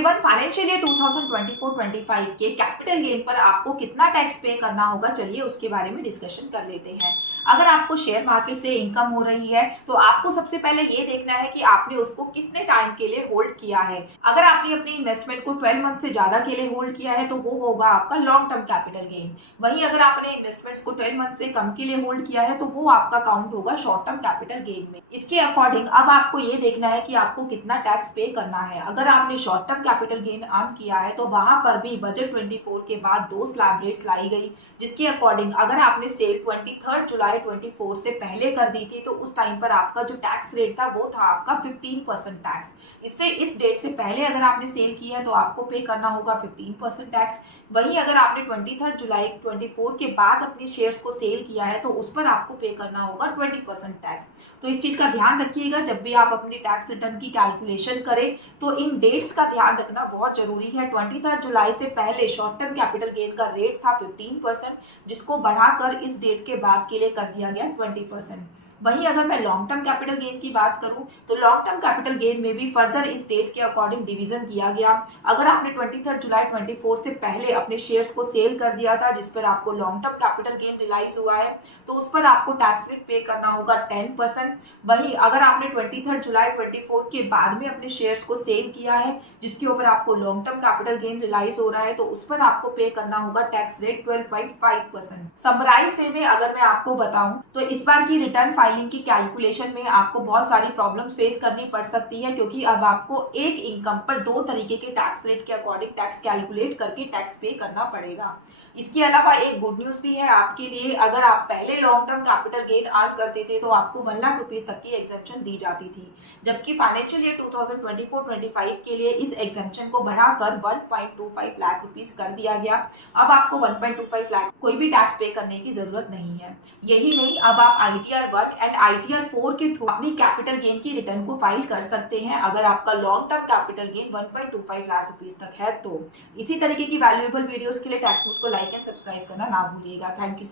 Everyone, financial year 2024-25 के capital gain पर आपको कितना टैक्स पे करना होगा, चलिए उसके बारे में डिस्कशन कर लेते हैं। अगर आपको शेयर मार्केट से इनकम हो रही है तो आपको सबसे पहले ये देखना है कि आपने उसको कितने टाइम के लिए होल्ड किया है। अगर आपने अपनी इन्वेस्टमेंट को 12 मंथ से ज्यादा के लिए होल्ड किया है तो वो होगा आपका लॉन्ग टर्म कैपिटल गेन। वहीं अगर आपने इन्वेस्टमेंट्स को 12 मंथ से कम के लिए होल्ड किया है तो वो आपका काउंट होगा शॉर्ट टर्म कैपिटल गेन में। इसके अकॉर्डिंग अब आपको ये देखना है कि आपको कितना टैक्स पे करना है। अगर आपने short term capital gain earn किया है तो वहां पर भी बजट 24 के बाद दो स्लैब रेट्स लाई गई, जिसके अकॉर्डिंग अगर आपने सेल 23 जुलाई 24 से पहले कर दी थी तो उस टाइम पर आपका जो टैक्स रेट था वो था आपका 15% टैक्स। इससे इस डेट से पहले अगर आपने सेल की है तो आपको पे करना होगा 15% टैक्स। वहीं अगर आपने 23 जुलाई 24 के बाद अपने शेयर्स को सेल किया है तो उस पर आपको पे करना होगा 20% टैक्स। तो इस चीज का ध्यान रखिएगा जब भी आप अपनी टैक्स रिटर्न की कैलकुलेशन करें तो इन डेट्स का ध्यान रखना बहुत जरूरी है। 23 जुलाई से पहले शॉर्ट टर्म कैपिटल गेन का रेट था 15%, जिसको बढ़ाकर इस डेट के बाद के लिए कर दिया गया 20%। वहीं अगर मैं लॉन्ग टर्म कैपिटल गेन की बात करूं तो लॉन्ग टर्म कैपिटल गेन में भी फर्दर इस डेट के अकॉर्डिंग डिवीजन किया गया। अगर आपने 23 जुलाई 24 से पहले अपने शेयर्स को सेल कर दिया था जिस पर आपको long term capital gain realise हुआ है तो उस पर आपको टैक्स रेट पे करना होगा 10%। वहीं अगर आपने 23 जुलाई 24 के बाद में अपने शेयर्स को सेल किया है जिसके ऊपर आपको long term capital gain realise हो रहा है तो उस पर आपको पे करना होगा टैक्स रेट 12.5%। समराइज वे में अगर मैं आपको बताऊं तो इस बार की रिटर्न फाइलिंग की कैलकुलेशन में आपको बहुत सारी प्रॉब्लम्स फेस करनी पड़ सकती है, क्योंकि अब आपको एक इनकम पर दो तरीके के टैक्स रेट के अकॉर्डिंग टैक्स कैलकुलेट करके टैक्स पे करना पड़ेगा। इसके अलावा एक गुड न्यूज भी है आपके लिए। अगर आप पहले long term capital gain earn करते थे तो आपको 1 लाख रुपीज तक की एग्जेम्पशन दी जाती थी, जबकि फाइनेंशियल ईयर 2024-25 के लिए इस एग्जेम्पशन को बढ़ाकर 1.25 लाख रुपीज कर दिया गया। अब आपको 1.25 लाख कोई भी टैक्स पे करने की जरूरत नहीं है। यही नहीं, अब आप ITR 1 एंड ITR 4 के थ्रू अपनी कैपिटल गेन की रिटर्न को फाइल कर सकते हैं अगर आपका long term capital gain 1.25 lakh rupees तक है तो। इसी तरीके की वैल्यूएबल वीडियोस के लिए टैक्स बूथ को लाइक एंड सब्सक्राइब करना ना भूलिएगा। Thank you.